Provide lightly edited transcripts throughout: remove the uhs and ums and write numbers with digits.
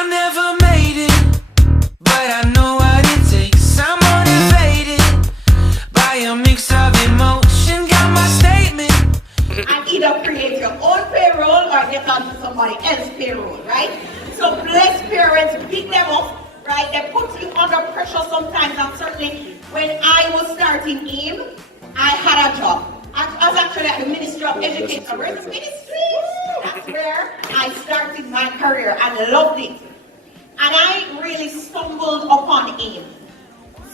I never made it, but I know what it takes. I'm motivated by a mix of emotion. Got my statement. And either create your own payroll or get onto somebody else's payroll, right? So bless parents, pick them up, right? They put you under pressure sometimes, and certainly when I was starting AIM, I had a job. I was actually at the Ministry of Education. Where's the ministry? That's where I started my career and loved it. And I really stumbled upon AIM.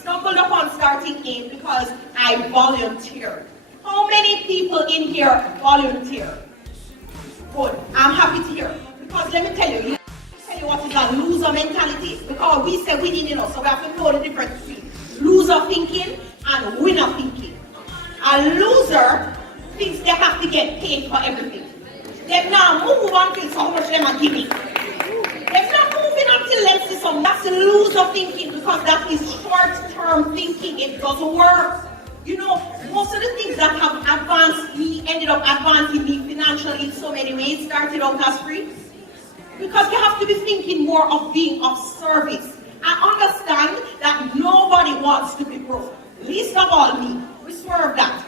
Stumbled upon starting AIM because I volunteered. How many people in here volunteer? Good. I'm happy to hear. Because let me tell you what is a loser mentality. Because we say winning, so we have to know the difference between loser thinking and winner thinking. A loser thinks they have to get paid for everything. They're not moving until so much them are giving. They're not moving until let's see some. That's a loser thinking because that is short-term thinking. It doesn't work. Most of the things that have advanced me, ended up advancing me financially in so many ways, started out as free. Because you have to be thinking more of being of service. I understand that nobody wants to be broke. Least of all me. We swerve that.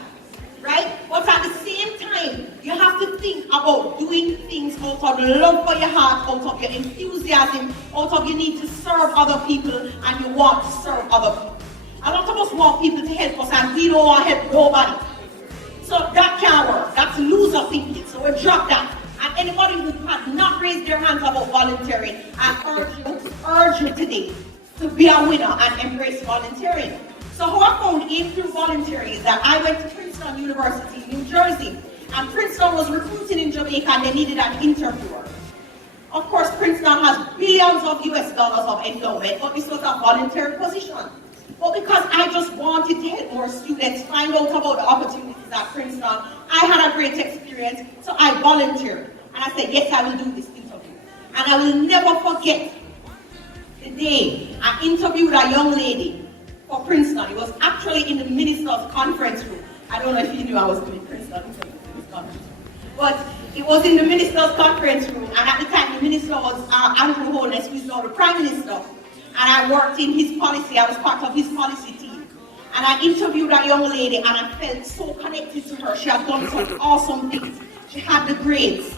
Right? But at the same time, you have to think about doing things out of love for your heart, out of your enthusiasm, out of your need to serve other people, and you want to serve other people. A lot of us want people to help us, and we don't want to help nobody. So that can't work. That's loser thinking. So we drop that. And anybody who has not raised their hands about volunteering, I urge you today to be a winner and embrace volunteering. So how I found AIM through volunteering is that I went to Princeton University in New Jersey, and Princeton was recruiting in Jamaica, and they needed an interviewer. Of course, Princeton has billions of US dollars of endowment, but this was a voluntary position. But because I just wanted to help more students find out about the opportunities at Princeton, I had a great experience, so I volunteered. And I said, yes, I will do this interview. And I will never forget the day I interviewed a young lady for Princeton. It was actually in the minister's conference room. I don't know if you knew I was doing Princeton interviews in this conference room. But it was in the minister's conference room, and at the time the minister was Andrew Holness, who is now the Prime Minister. And I worked in his policy, I was part of his policy team. And I interviewed a young lady, and I felt so connected to her. She had done such awesome things. She had the grades.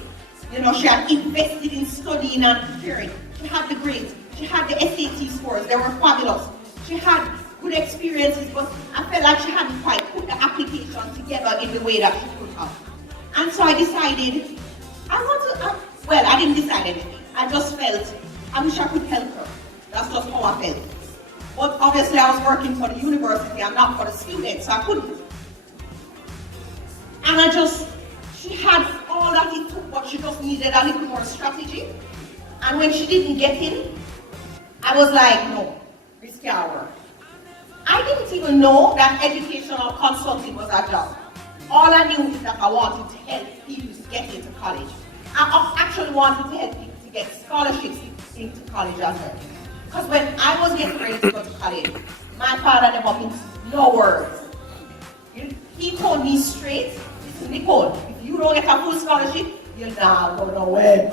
She had invested in studying and preparing. She had the grades. She had the SAT scores, they were fabulous. She had good experiences, but I felt like she hadn't quite put the application together in the way that she could have. And so I decided, I didn't decide anything. I just felt, I wish I could help her. That's just how I felt. But obviously I was working for the university and not for the students, so I couldn't. And she had all that it took, but she just needed a little more strategy. And when she didn't get in, I was like, no, risky hour. I didn't even know that educational consulting was a job. All I knew is that I wanted to help people to get into college. I actually wanted to help people to get scholarships into college as well. Because when I was getting ready to go to college, my father never means no words. He told me straight, listen, Nicole, if you don't get a full scholarship, you're not going nowhere.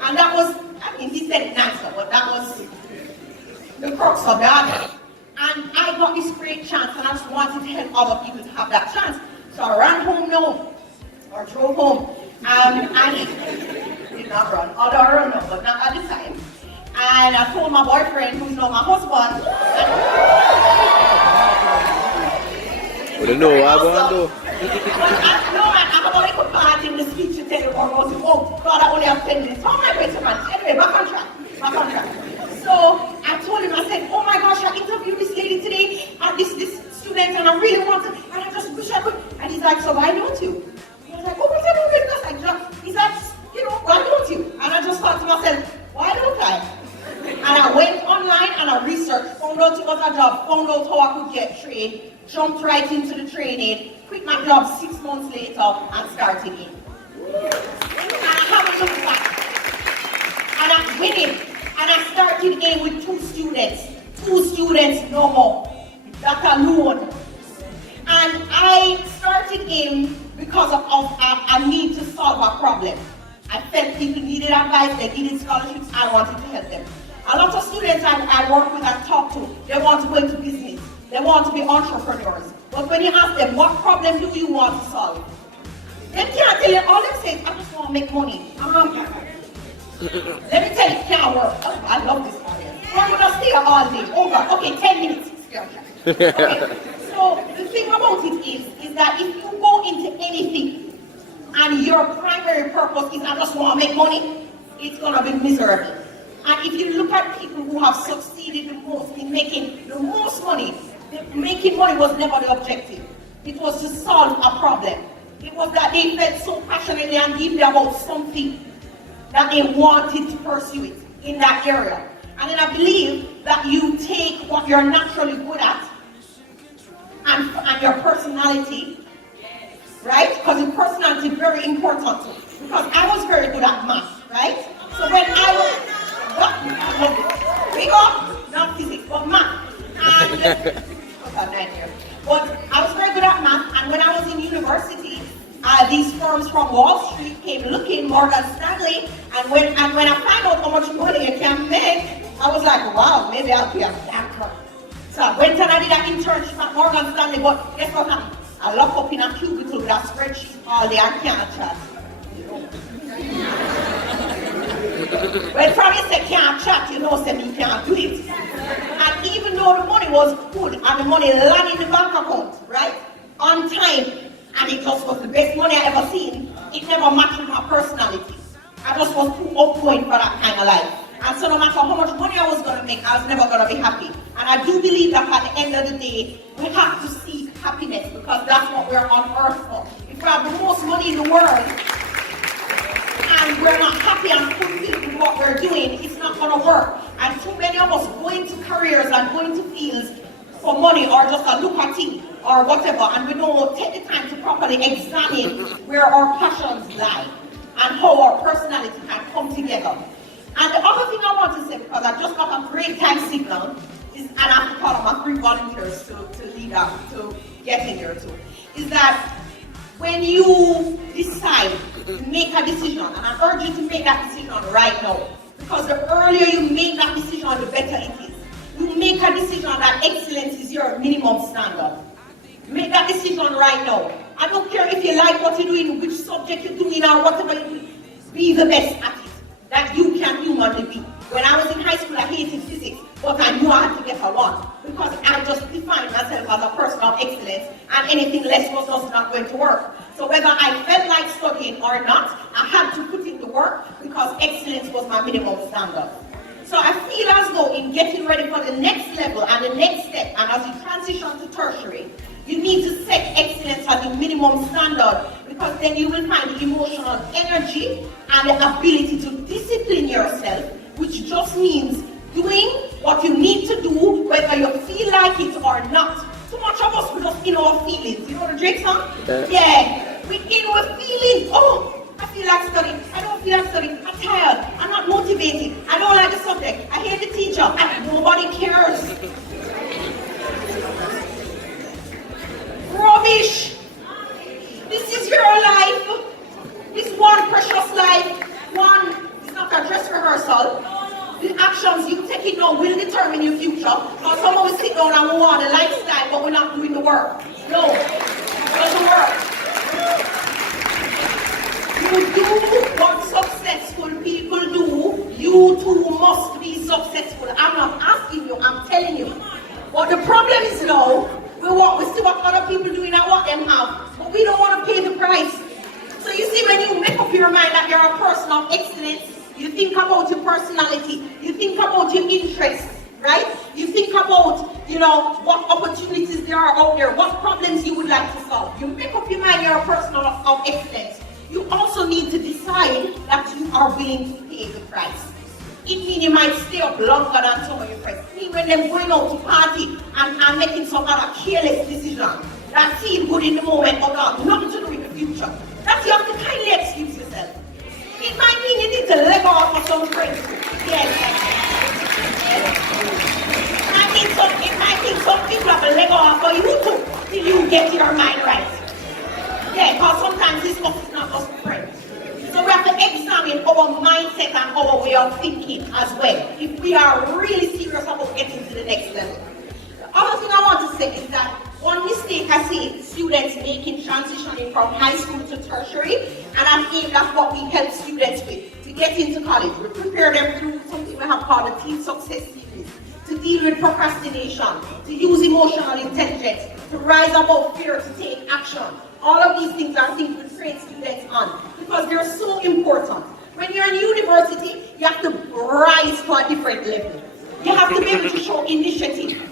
And that was, he said it nicer, but that was the crux of that. And I got this great chance, and I just wanted to help other people to have that chance. So I ran home or drove home. And did not run, although I run now, but not at the time. And I told my boyfriend, who's now my husband. Well, you know what I'm going to do. I'm only could part in the speech to tell you about it. Oh, God, I only have 10 minutes. Oh, my great man. Anyway, back on track. So I told him, I said, oh my gosh, I interviewed this lady today, and this student, and I really want to, and I just wish I could. And he's like, so why don't you? I was like, oh, what's that doing? He's like, why don't you? And I just thought to myself, why don't I? And I went online and I researched, found out it was a job, found out how I could get trained, jumped right into the training, quit my job 6 months later, and started in. And I haven't looked back. And I'm winning. And I started in with 2 students, no more. That alone. And I started in because of a need to solve a problem. I felt people needed advice, they needed scholarships, I wanted to help them. A lot of students I work with and talk to, they want to go into business, they want to be entrepreneurs. But when you ask them, what problem do you want to solve? They can't tell you, all they say is, I just want to make money. Let me tell you, it can't work. Oh, I love this audience. We're going to stay all day. Over. Okay, 10 minutes. Okay. So the thing about it is that if you go into anything and your primary purpose is I just want to make money, it's going to be miserable. And if you look at people who have succeeded the most in making the most money, making money was never the objective. It was to solve a problem. It was that they felt so passionately and deeply about something that they wanted to pursue it in that area. And then I believe that you take what you're naturally good at and your personality, right? Because your personality is very important too. Because I was very good at math, right? So when I was, we got, not physics, but math. And, but I was very good at math, and when I was in university, these firms from Wall Street came looking, Morgan Stanley, and when I found out how much money I can make, I was like, wow, maybe I'll be a banker. So I went and I did an internship at Morgan Stanley, but guess what happened? I locked up in a cubicle with a spreadsheet all day, I can't chat. Well, probably say can't chat, you know, say me can't do it. And even though the money was good and the money landed in the bank account, right, on time, and it just was the best money I ever seen, it never matched with my personality. I just was too up point for that kind of life. And so no matter how much money I was going to make, I was never going to be happy. And I do believe that at the end of the day, we have to seek happiness because that's what we're on earth for. If we have the most money in the world, and we're not happy and fulfilled with what we're doing, it's not going to work. And too many of us go into careers and go into fields for money or just a lucrative or whatever, and we don't take the time to properly examine where our passions lie and how our personality can come together. And the other thing I want to say, because I just got a great time signal, is, and I have to call on my 3 volunteers to lead up, to get in here too, is that when you decide to make a decision, and I urge you to make that decision right now, because the earlier you make that decision, the better it is. You make a decision that excellence is your minimum standard. Make that decision right now. I don't care if you like what you're doing, which subject you're doing, or whatever you do, be the best at it that you can humanly be. When I was in high school, I hated physics, but I knew I had to get a 1 because I just defined myself as a person of excellence, and anything less was just not going to work. So whether I felt like studying or not, I had to put in the work because excellence was my minimum standard. So I feel as though in getting ready for the next level and the next step, and as you transition to tertiary, you need to set excellence as the minimum standard, because then you will find the emotional energy and the ability to discipline yourself, which just means doing what you need to do, whether you feel like it or not. Too much of us, we're just in our feelings. You know the Drake song? Yeah. We're in our feelings. Oh, I feel like studying. I don't feel like studying. I'm tired. I'm not motivated. I don't like the subject. I hate the teacher. And nobody cares. Rubbish. This is your life. This one precious life. One, it's not a dress rehearsal. The actions you take it now will determine your future. Or someone will sit down and we want a lifestyle, but we're not doing the work. No, it doesn't work. You do what successful people do. You too must be successful. I'm not asking you, I'm telling you. But the problem is now, we see what other people doing and what them have, but we don't want to pay the price. So you see, when you make up your mind that you're a person of excellence, you think about your personality, you think about your interests, right? You think about, you know, what opportunities there are out there, what problems you would like to solve. You make up your mind you're a person of excellence. You also need to decide that you are willing to pay the price. It means you might stay up longer than some of your friends. It means when they're going out to party and making some other careless decision that feel good in the moment but got nothing to do with the future. That you have to kindly excuse yourself. It might mean you need to let go off of some friends. Yes. It might mean some people have to let go off for you too till you get your mind right. Yeah, because sometimes this stuff is not just friends. So we have to examine making as well, if we are really serious about getting to the next level. The other thing I want to say is that one mistake I see students making transitioning from high school to tertiary, and I think that's what we help students with to get into college. We prepare them through something we have called the Teen Success Series, to deal with procrastination, to use emotional intelligence, to rise above fear, to take action. All of these things are things we train students on because they're so important. When you're in university, you have to rise to a different level. You have to be able to show initiative.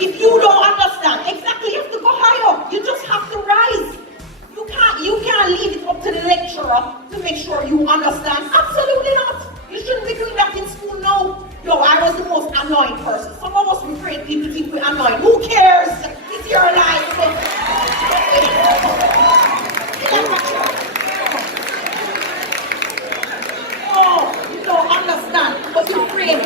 If you don't understand, exactly, you have to go higher. You just have to rise. You can't leave it up to the lecturer to make sure you understand. Absolutely not. You shouldn't be doing that in school now. Yo, I was the most annoying person. Some of us, we afraid people think we're annoying. Who cares? It's your life. Oh, you don't understand. But you're afraid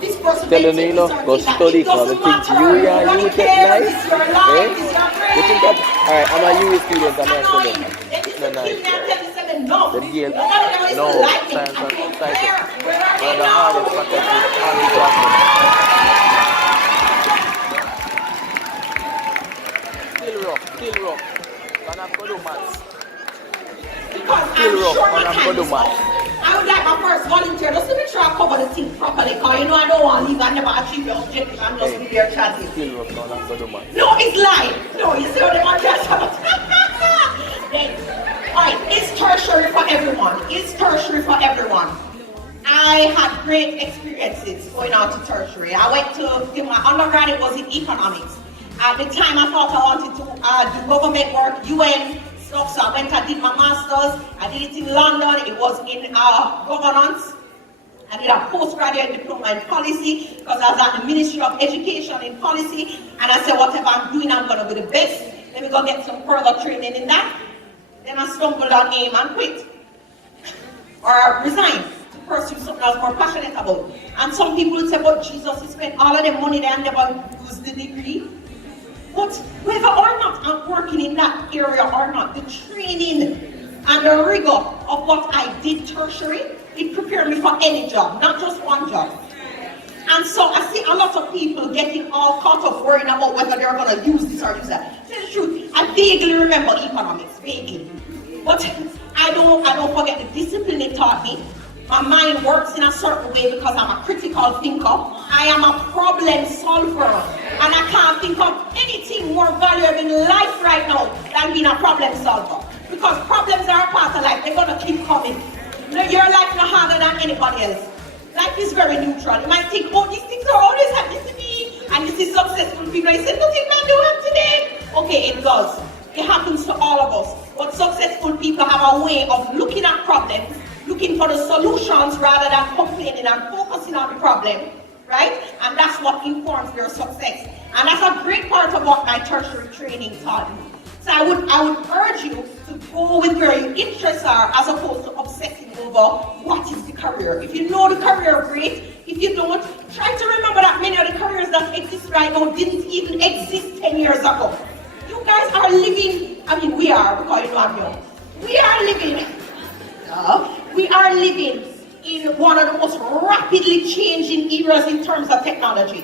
this person telling you, go study because the things you and you take nice. It's your life. It's your brain. You think that, alright, I'm a UE student, I'm a student. It's not nice. No, The deal, no, science and society. One of the hardest faculties on the classroom. Still rough, and I'm going to do maths. Still rough, and I'm going to do maths. I would like my first volunteer just to make sure I cover the thing properly, because you know I don't want to leave and never achieve your objective and just be there chatting. Still rough, and I'm going to do maths. No, it's lying. No, you see what they want to chat about. Then, alright, it's tertiary for everyone. It's tertiary for everyone. I had great experiences going on to tertiary. I went to do my undergrad, it was in economics. At the time I thought I wanted to do government work, UN stuff, so I went and did my master's. I did it in London, it was in governance. I did a postgraduate diploma in policy because I was at the Ministry of Education in policy, and I said whatever I'm doing, I'm going to be the best. Let me go get some further training in that. Then I stumbled on AIM and quit. Or resigned to pursue something I was more passionate about. And some people would say, but Jesus, he spent all of the money there and never used the degree. But whether or not I'm working in that area or not, the training and the rigor of what I did tertiary, it prepared me for any job, not just one job. And so I see a lot of people getting all caught up worrying about whether they're going to use this or use that. Tell the truth, I vaguely remember economics, vaguely. But I don't forget the discipline it taught me. My mind works in a certain way because I'm a critical thinker. I am a problem solver. And I can't think of anything more valuable in life right now than being a problem solver. Because problems are a part of life, they're going to keep coming. Your life is not harder than anybody else. Life is very neutral. You might think, oh, these things are always happening to me. And you see successful people, you say, nothing bad do happen today. Okay, it does. It happens to all of us. But successful people have a way of looking at problems, looking for the solutions rather than complaining and focusing on the problem, right? And that's what informs their success. And that's a great part of what my tertiary training taught me. So I would urge you to go with where your interests are as opposed to obsessing over what is the career. If you know the career, great. If you don't, try to remember that many of the careers that exist right now didn't even exist 10 years ago. You guys are living, I mean we are, because you know I'm young. We are living in one of the most rapidly changing eras in terms of technology.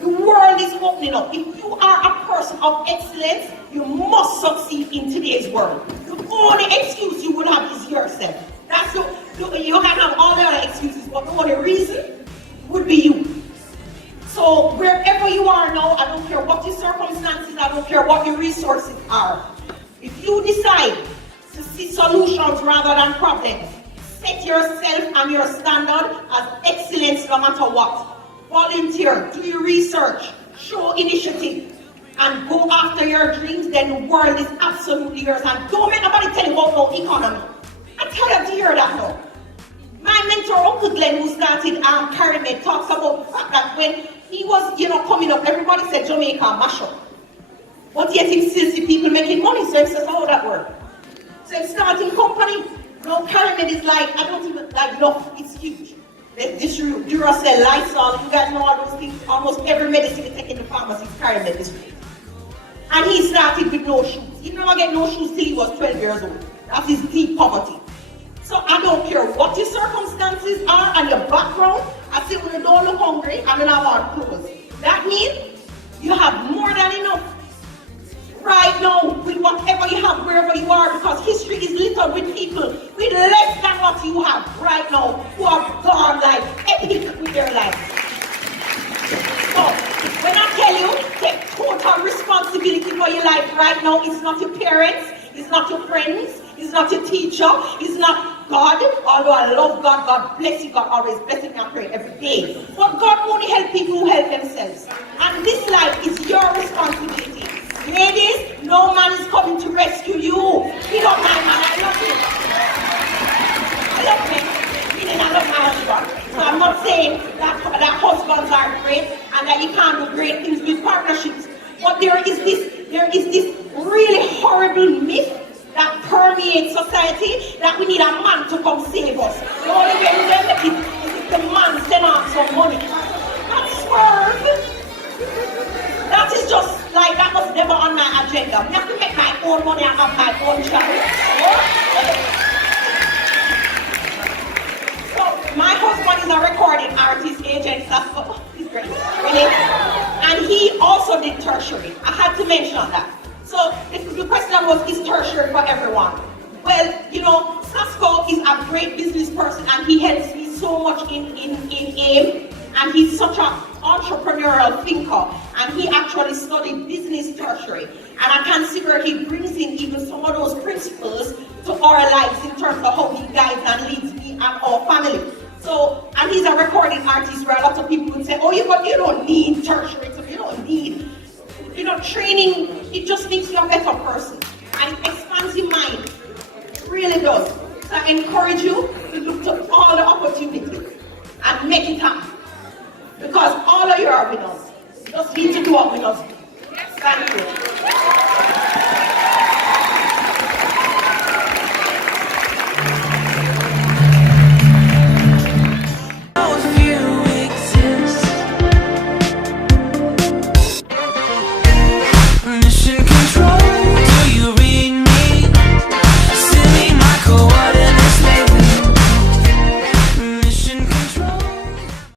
The world is opening up. If you are a person of excellence, you must succeed in today's world. The only excuse you will have is yourself. That's you can have all the other excuses, but the only reason would be you. So wherever you are now, I don't care what your circumstances, I don't care what your resources are. If you decide to see solutions rather than problems, set yourself and your standard as excellence no matter what. Volunteer, do your research, show initiative, and go after your dreams, then the world is absolutely yours. And don't make nobody tell you about no economy. I'm tired to hear that now. My mentor, Uncle Glenn, who started Pyramid, talks about the fact that when he was, coming up, everybody said Jamaica mash up. But yet he still see people making money, so he says, how would that work? So he's starting company. No, Pyramid is like, I don't even, it's huge. This Duracell, Lysol, you guys know all those things. Almost every medicine you take in the pharmacy is Pyramid this week. And he started with no shoes. He never get no shoes till he was 12 years old. That's his deep poverty. So I don't care what your circumstances are and your background. I say when you don't look hungry, I don't have our clothes. That means you have more than enough. Right now, with whatever you have, wherever you are, because history is littered with people with less than what you have right now, who have gone like epic with their lives. So, when I tell you, take total responsibility for your life right now, it's not your parents, it's not your friends, it's not your teacher, it's not God, although I love God, God bless you, God always blessing me and pray every day. But God only helps people who help themselves. And this life is your responsibility. Ladies, no man is coming to rescue you. He don't mind, man. I love him. I love him. Meaning I love my husband. So I'm not saying that husbands are great and that you can't do great things with partnerships. But there is this really horrible myth that permeates society that we need a man to come save us. The only way we can make it is if the man send out some money. That's swerve. That is just like, that was never on my agenda. I have to make my own money and have my own child. So, my husband is a recording artist, agent, he's great, really. And he also did tertiary. I had to mention that. So, the question was, is tertiary for everyone? Well, you know, Sasko is a great business person and he helps me so much in AIM. And he's such an entrepreneurial thinker, and he actually studied business tertiary. And I consider he brings in even some of those principles to our lives in terms of how he guides and leads me and our family. So, and he's a recording artist where a lot of people would say, oh, you don't need tertiary, so you don't need, training, it just makes you a better person. And it expands your mind, it really does. So I encourage you to look to all the opportunities and make it happen. Because all of you are with us. You just need to do what we us. Thank you.